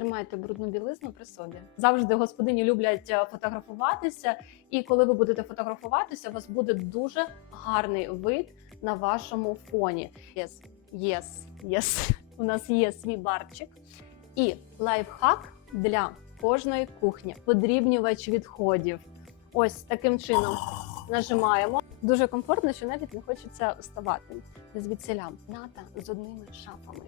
Тримайте брудну білизну при собі. Завжди господині люблять е, фотографуватися, і коли ви будете фотографуватися, у вас буде дуже гарний вид на вашому фоні. Yes, yes, yes. У нас є свій барчик. І лайфхак для кожної кухні. Подрібнювач відходів. Ось таким чином нажимаємо. Дуже комфортно, що навіть не хочеться вставати. Звідсіля ната з одними шафами.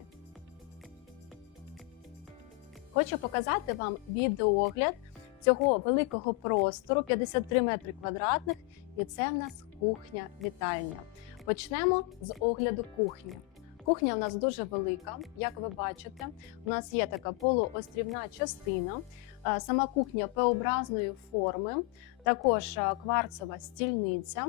Хочу показати вам відеогляд цього великого простору 53 метри квадратних, і це в нас кухня-вітальня. Почнемо з огляду кухні. Кухня в нас дуже велика, як ви бачите. У нас є така полуострівна частина. Е, Сама кухня П-образної форми, також е, кварцева стільниця.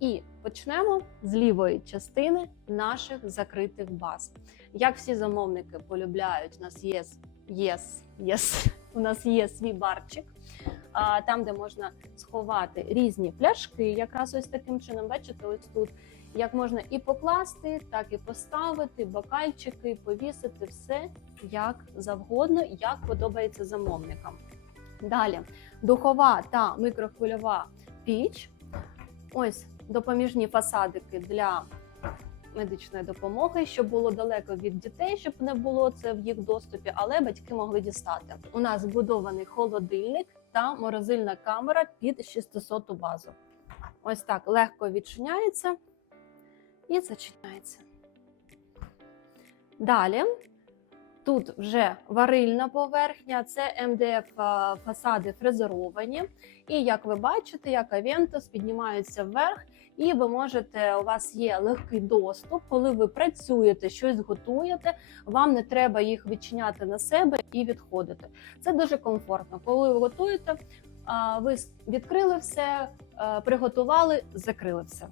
І почнемо з лівої частини наших закритих баз. Як всі замовники полюбляють, у нас є Yes, yes. У нас є свій барчик, там, де можна сховати різні пляшки, якраз ось таким чином. Бачите, ось тут як можна і покласти, так і поставити, бокальчики, повісити все як завгодно, як подобається замовникам. Далі духова та микрохвильова піч. Ось допоміжні фасадики для медичної допомоги, щоб було далеко від дітей, щоб не було це в їх доступі, але батьки могли дістати. У нас збудований холодильник та морозильна камера під 600 базу. Ось так легко відчиняється і зачиняється. Далі. Тут вже варильна поверхня, це МДФ фасади фрезеровані. І як ви бачите, як Авентус піднімаються вверх, і ви можете, у вас є легкий доступ, коли ви працюєте, щось готуєте. Вам не треба їх відчиняти на себе і відходити. Це дуже комфортно. Коли ви готуєте, ви відкрили все, приготували, закрили все.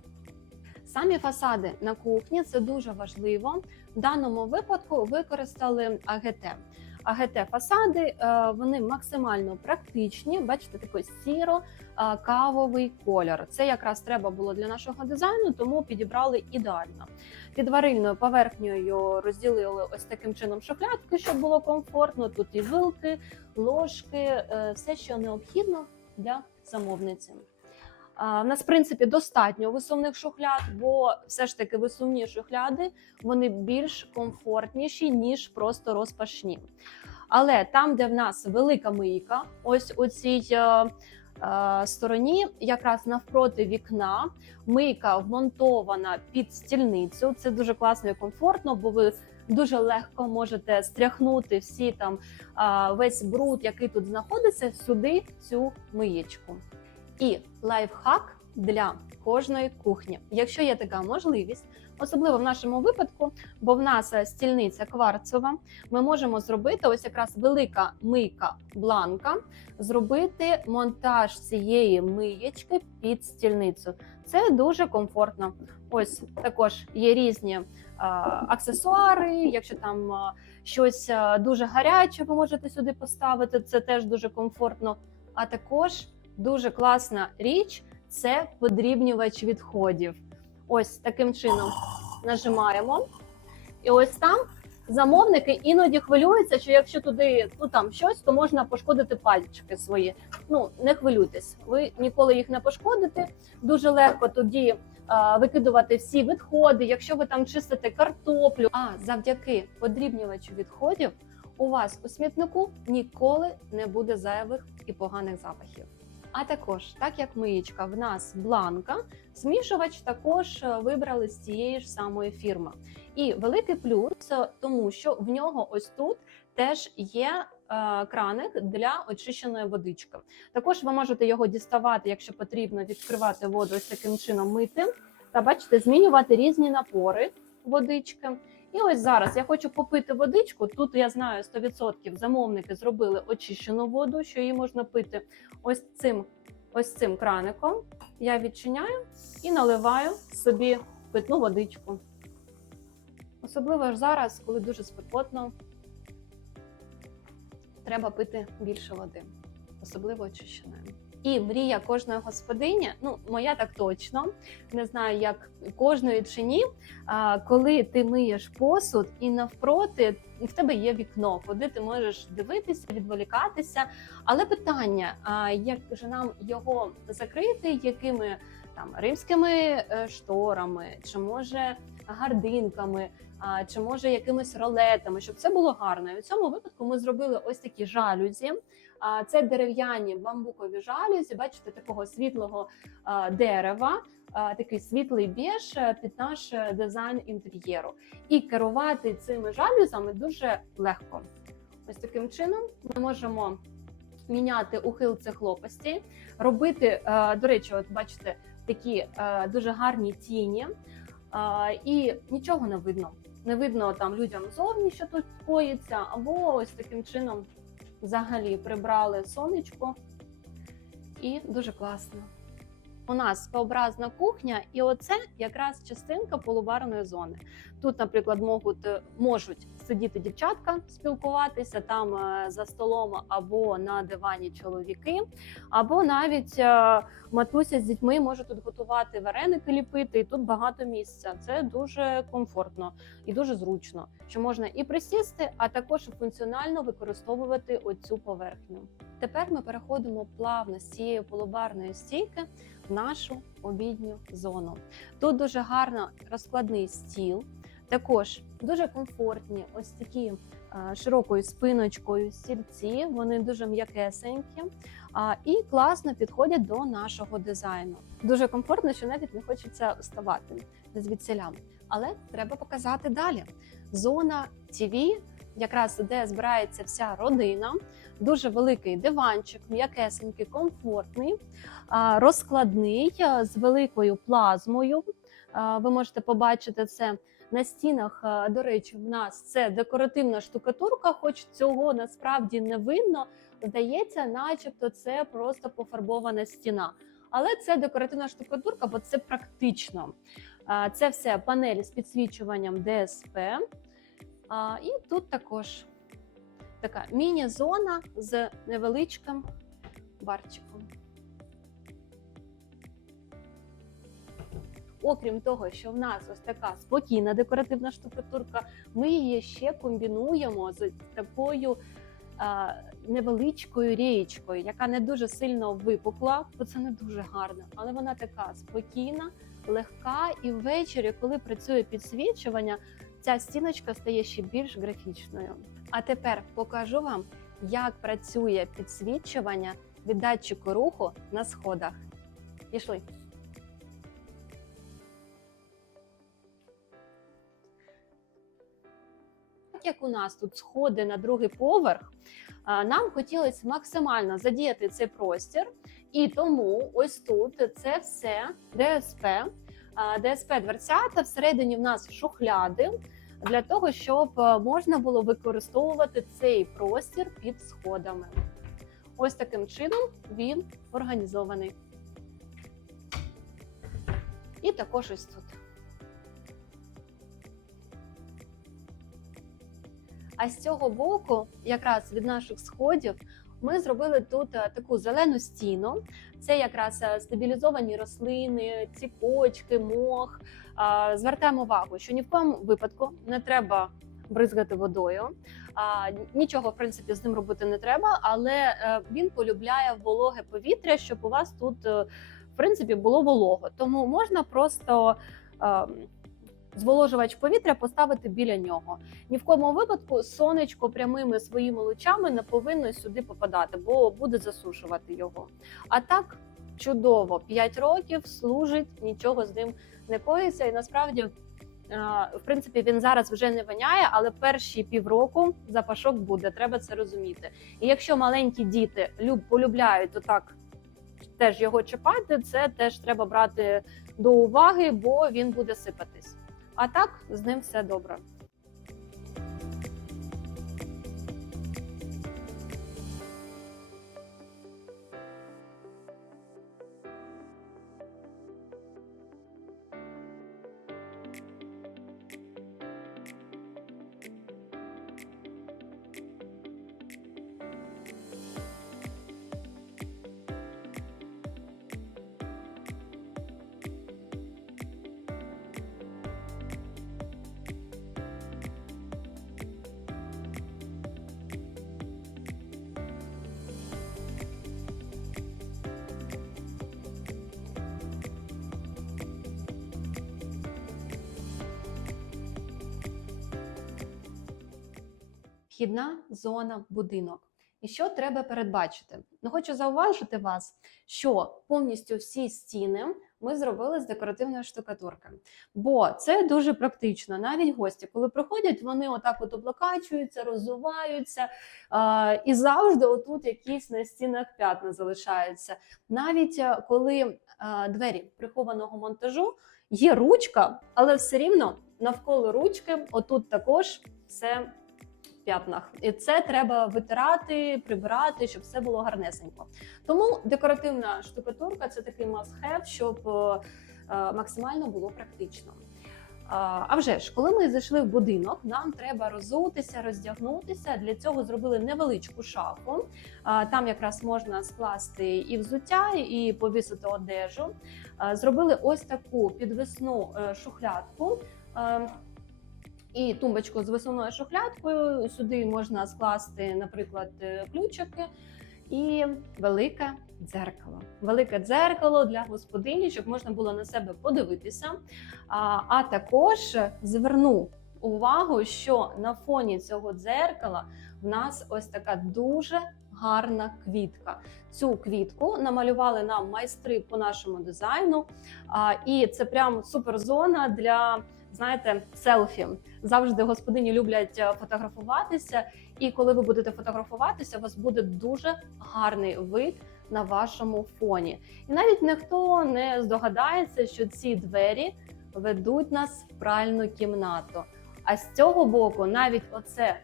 Самі фасади на кухні це дуже важливо. В даному випадку використали АГТ. АГТ фасади е, вони максимально практичні. Бачите, такий сіро-кавовий кольор. Це якраз треба було для нашого дизайну, тому підібрали ідеально. Під варильною поверхнею розділили ось таким чином шухлядки, щоб було комфортно. Тут і вилки, ложки, е, все, що необхідно для замовниці. В нас, в принципі, достатньо висувних шухляд, бо все ж таки висувні шухляди вони більш комфортніші, ніж просто розпашні. Але там, де в нас велика мийка, ось у цій е, е, стороні, якраз навпроти вікна, мийка вмонтована під стільницю. Це дуже класно і комфортно, бо ви дуже легко можете стряхнути всі там весь бруд, який тут знаходиться, сюди цю миєчку. І лайфхак для кожної кухні. Якщо є така можливість, особливо в нашому випадку, бо в нас е, стільниця кварцева, ми можемо зробити ось якраз велика мийка бланка, зробити монтаж цієї миєчки під стільницю. Це дуже комфортно. Ось також є різні а, аксесуари. Якщо там а, щось а, дуже гаряче, ви можете сюди поставити. Це теж дуже комфортно. А також дуже класна річ це подрібнювач відходів. Ось таким чином нажимаємо. І ось там замовники іноді хвилюються, що якщо туди ну там щось, то можна пошкодити пальчики свої. Ну не хвилюйтесь, ви ніколи їх не пошкодите. Дуже легко тоді викидувати всі відходи. Якщо ви там чистите картоплю, а завдяки подрібнювачу відходів у вас у смітнику ніколи не буде зайвих і поганих запахів. А також, так як миєчка в нас бланка, змішувач також е, вибрали з цієї ж самої фірми. І великий плюс, е, тому що в нього ось тут теж є е, краник для очищеної водички. Також ви можете його діставати, якщо потрібно, відкривати воду ось таким чином мити та бачите, змінювати різні напори водички. І ось зараз я хочу попити водичку. Тут я знаю 100% замовники зробили очищену воду, що її можна пити ось цим, ось цим краником. Я відчиняю і наливаю собі питну водичку. Особливо ж зараз, коли дуже спекотно, треба пити більше води, особливо очищеної. І мрія кожної господині, ну моя так точно, не знаю, як кожної чи ні. Коли ти миєш посуд і навпроти в тебе є вікно, куди ти можеш дивитися, відволікатися. Але питання: як же нам його закрити, якими там римськими е, шторами, чи може гардинками, чи може якимись ролетами, щоб це було гарно. І в цьому випадку ми зробили ось такі жалюзі. А, Це дерев'яні бамбукові жалюзі, бачите, такого світлого дерева. Такий світлий біж е, під наш е, дизайн інтер'єру, і керувати цими жалюзами дуже легко. Ось таким чином ми можемо міняти ухил цих лопастей, робити, е, до речі, от бачите, такі дуже гарні тіні, і нічого не видно. Не видно там людям зовні, що тут коїться, або ось таким чином взагалі прибрали сонечко, і дуже класно. У нас П-образна кухня, і оце якраз частинка полубарної зони. Тут, наприклад, можуть, можуть сидіти дівчатка, спілкуватися там е, за столом або на дивані чоловіки, або навіть е, матуся з дітьми може тут готувати вареники, ліпити, і тут багато місця. Це дуже комфортно і дуже зручно, що можна і присісти, а також функціонально використовувати оцю поверхню. Тепер ми переходимо плавно з цієї полубарної стійки в нашу обідню зону. Тут дуже гарно розкладний стіл. Також дуже комфортні, ось такі широкою спиночкою стільці. Вони дуже м'якесенькі і класно підходять до нашого дизайну. Дуже комфортно, що навіть не хочеться вставати звідсіля. Але треба показати далі. Зона TV, якраз де збирається вся родина. Дуже великий диванчик, м'якесенький, комфортний, розкладний з великою плазмою. Ви можете побачити це на стінах. До речі, в нас це декоративна штукатурка, хоч цього насправді не видно. Здається, начебто це просто пофарбована стіна. Але це декоративна штукатурка, бо це практично. Це все панелі з підсвічуванням ДСП. І тут також така міні-зона з невеличким барчиком. Окрім того, що в нас ось така спокійна декоративна штукатурка, ми її ще комбінуємо з такою невеличкою рієчкою, яка не дуже сильно випукла, бо це не дуже гарно, але вона така спокійна, легка, і ввечері, коли працює підсвічування, ця стіночка стає ще більш графічною. А тепер покажу вам, як працює підсвічування від датчику руху на сходах. Пішли. Як у нас тут сходи на другий поверх, нам хотілося максимально задіяти цей простір, і тому ось тут це все ДСП. ДСП дверцята всередині в нас шухляди для того, щоб е, можна було використовувати цей простір під сходами. Ось таким чином він організований. І також ось тут. А з цього боку, якраз від наших сходів, ми зробили тут е, таку зелену стіну. Це якраз е, стабілізовані рослини, цікочки, мох. Звертаємо увагу, що ні в коєму випадку не треба бризгати водою. А, Нічого в принципі з ним робити не треба, але е, він полюбляє вологе повітря, щоб у вас тут в принципі було волого. Тому можна просто е, зволожувач повітря поставити біля нього. Ні в кому випадку сонечко прямими своїми лучами не повинно сюди попадати, бо буде засушувати його. А так чудово, 5 років служить, нічого з ним не коїться, і насправді. В принципі, він зараз вже не виняє, але перші півроку запашок буде. Треба це розуміти. І якщо маленькі діти люб полюбляють, то так теж його чіпати. Це теж треба брати до уваги, бо він буде сипатись. А так з ним все добре. Вхідна зона будинок. І що треба передбачити? Ну, хочу зауважити вас, що повністю всі стіни ми зробили з декоративної штукатурки. Бо це дуже практично. Навіть гості, коли приходять, вони отак от облакачуються, розуваються, а, і завжди отут якісь на стінах п'ятна залишаються. Навіть е, коли а, двері прихованого монтажу є ручка, але все рівно навколо ручки, отут також все п'ятнах. І це треба витирати, прибирати, щоб все було гарнесенько. Тому декоративна штукатурка це такий must-have, щоб е, е, максимально було практично. А вже ж, коли ми зайшли в будинок, нам треба розутися, роздягнутися. Для цього зробили невеличку шафу. Там якраз можна скласти і взуття, і повісити одежу. Зробили ось таку підвісну е, шухлядку. І тумбочку з висуною шухлядкою. Сюди можна скласти, наприклад, е, ключики і велике дзеркало. Велике дзеркало для господині, щоб можна було на себе подивитися. А, а також зверну увагу, що на фоні цього дзеркала в нас ось така дуже гарна квітка. Цю квітку намалювали нам майстри по нашому дизайну. А, і це прям суперзона для. Знаєте, селфі завжди господині люблять е, фотографуватися, і коли ви будете фотографуватися, у вас буде дуже гарний вид на вашому фоні. І навіть ніхто не здогадається, що ці двері ведуть нас в пральну кімнату. А з цього боку, навіть оце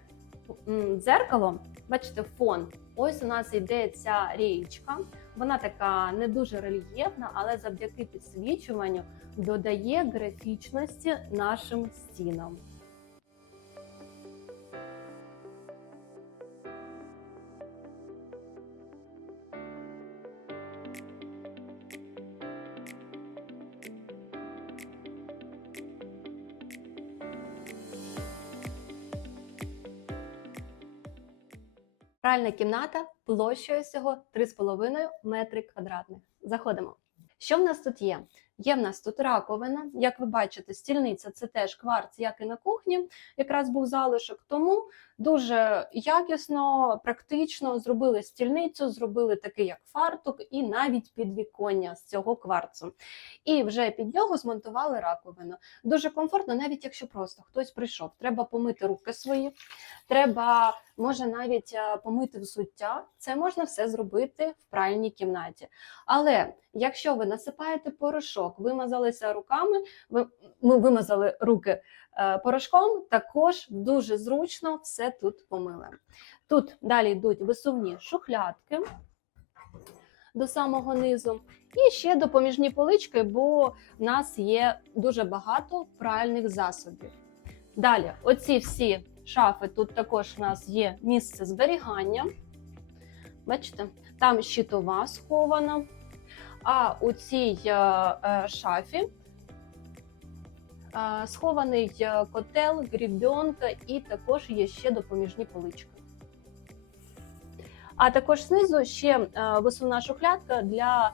дзеркало, бачите, фон. Ось у нас йде ця річка. Вона така не дуже рельєфна, але завдяки підсвічуванню додає графічності нашим стінам. Пральна кімната площею всього 3,5 метри квадратних. Заходимо. Що в нас тут є? Є в нас тут раковина. Як ви бачите, стільниця це теж кварц, як і на кухні, якраз був залишок. Тому дуже якісно, практично зробили стільницю, зробили такий як фартук, і навіть підвіконня з цього кварцу. І вже під нього змонтували раковину. Дуже комфортно, навіть якщо просто хтось прийшов, треба помити руки свої, треба може навіть е, помити взуття. Це можна все зробити в пральній кімнаті. Але якщо ви насипаєте порошок, вимазалися руками, ви ми вимазали руки е, порошком, також дуже зручно все тут помили. Тут далі йдуть висувні шухлядки до самого низу. І ще допоміжні полички, бо в нас є дуже багато пральних засобів. Далі, оці всі шафи, тут також у нас є місце зберігання. Бачите, там щитова схована. А у цій е, е, шафі е, схований котел, грібенка і також є ще допоміжні полички. А також знизу ще висувна шухлядка для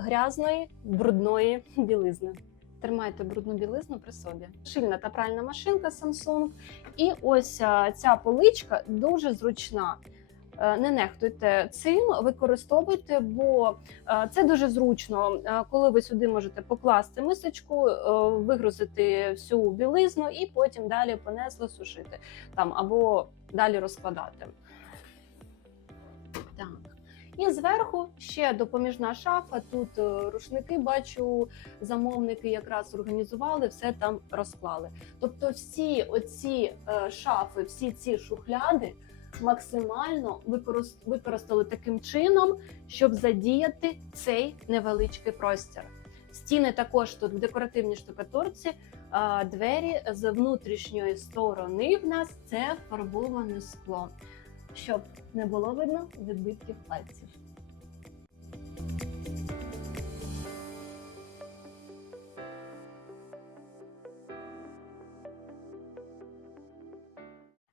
грязної брудної білизни. Тримайте брудну білизну при собі. Шильна та пральна машинка Samsung. І ось ця поличка дуже зручна. Е, Не нехтуйте цим, використовуйте, бо е, це дуже зручно, е, коли ви сюди можете покласти мисочку, вигрузити всю білизну і потім далі понесли сушити там або далі розкладати. І зверху ще допоміжна шафа. Тут е, рушники бачу, замовники якраз організували, все там розклали. Тобто, всі оці е, шафи, всі ці шухляди максимально використ- використали таким чином, щоб задіяти цей невеличкий простір. Стіни також тут в декоративній штукатурці. Двері з внутрішньої сторони в нас це фарбоване скло, щоб не було видно відбитків пальців.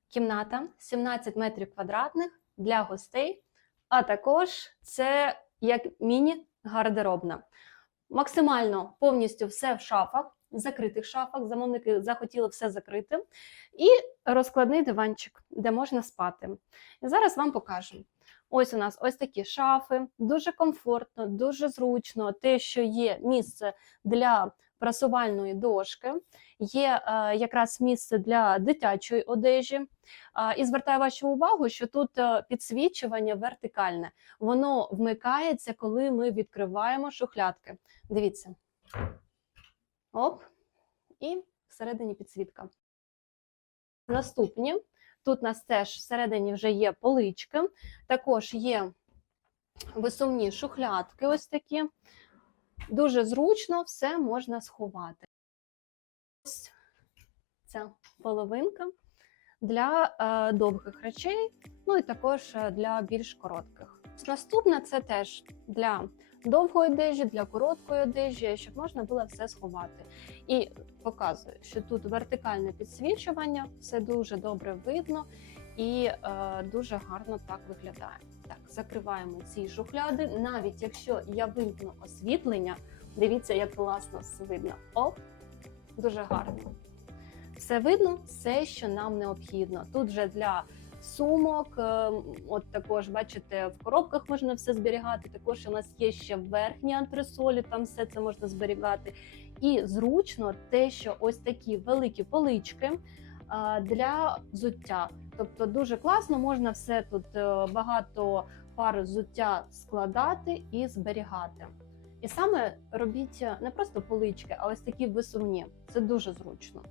Кімната 17 метрів квадратних для гостей, а також це як міні-гардеробна. Максимально повністю все в шафах. Закритих шафах. Замовники захотіли все закрити. І розкладний диванчик, де можна спати. Зараз вам покажу. Ось у нас ось такі шафи, дуже комфортно, дуже зручно. Те, що є місце для прасувальної дошки, є е, якраз місце для дитячої одежі. А, І звертаю вашу увагу, що тут е, підсвічування вертикальне. Воно вмикається, коли ми відкриваємо шухлядки. Дивіться. Оп, і всередині підсвітка. Наступні. Тут у нас теж всередині вже є полички, також є висувні шухлядки, ось такі. Дуже зручно все можна сховати. Ось ця половинка для е, довгих речей, ну і також е, для більш коротких. Наступне це теж для довгої одежі, для короткої одежі, щоб можна було все сховати. І показую, що тут вертикальне підсвічування, все дуже добре видно і е, дуже гарно так виглядає. Так, закриваємо ці шухляди. Навіть якщо я вимкну освітлення, дивіться, як класно все видно. Оп, дуже гарно. Все видно, все, що нам необхідно. Тут же для сумок, е, от також бачите, в коробках можна все зберігати. Також у нас є ще верхні антресолі, там все це можна зберігати. І зручно те, що ось такі великі полички для взуття. Тобто дуже класно, можна все тут е, багато пар взуття складати і зберігати. І саме робіть е, не просто полички, а ось такі висувні. Це дуже зручно.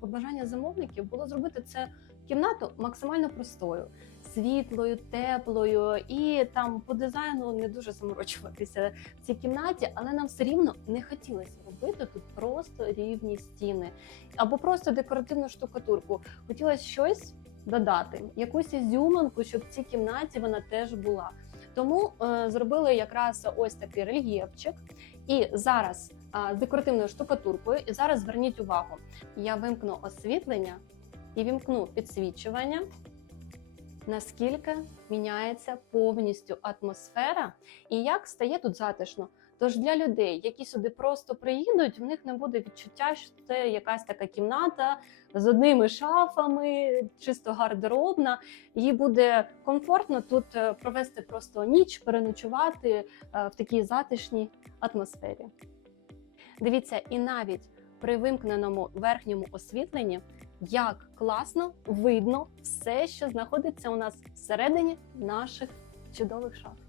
Побажання замовників було зробити це кімнату максимально простою, світлою, теплою, і там по дизайну не дуже заморочуватися в цій кімнаті, але нам все рівно не хотілося робити тут просто рівні стіни або просто декоративну штукатурку. Хотілося щось додати, якусь ізюминку, щоб в цій кімнаті вона теж була. Тому е, зробили якраз ось такий рельєфчик. І зараз е, декоративною штукатуркою. І зараз зверніть увагу, я вимкну освітлення і вімкну підсвічування, наскільки міняється повністю атмосфера і як стає тут затишно. Тож для людей, які сюди просто приїдуть, в них не буде відчуття, що це якась така кімната з одними шафами, чисто гардеробна. Їй буде комфортно тут е, провести просто ніч, переночувати е, в такій затишній атмосфері. Дивіться, і навіть при вимкненому верхньому освітленні, як класно видно все, що знаходиться у нас всередині наших чудових шаф.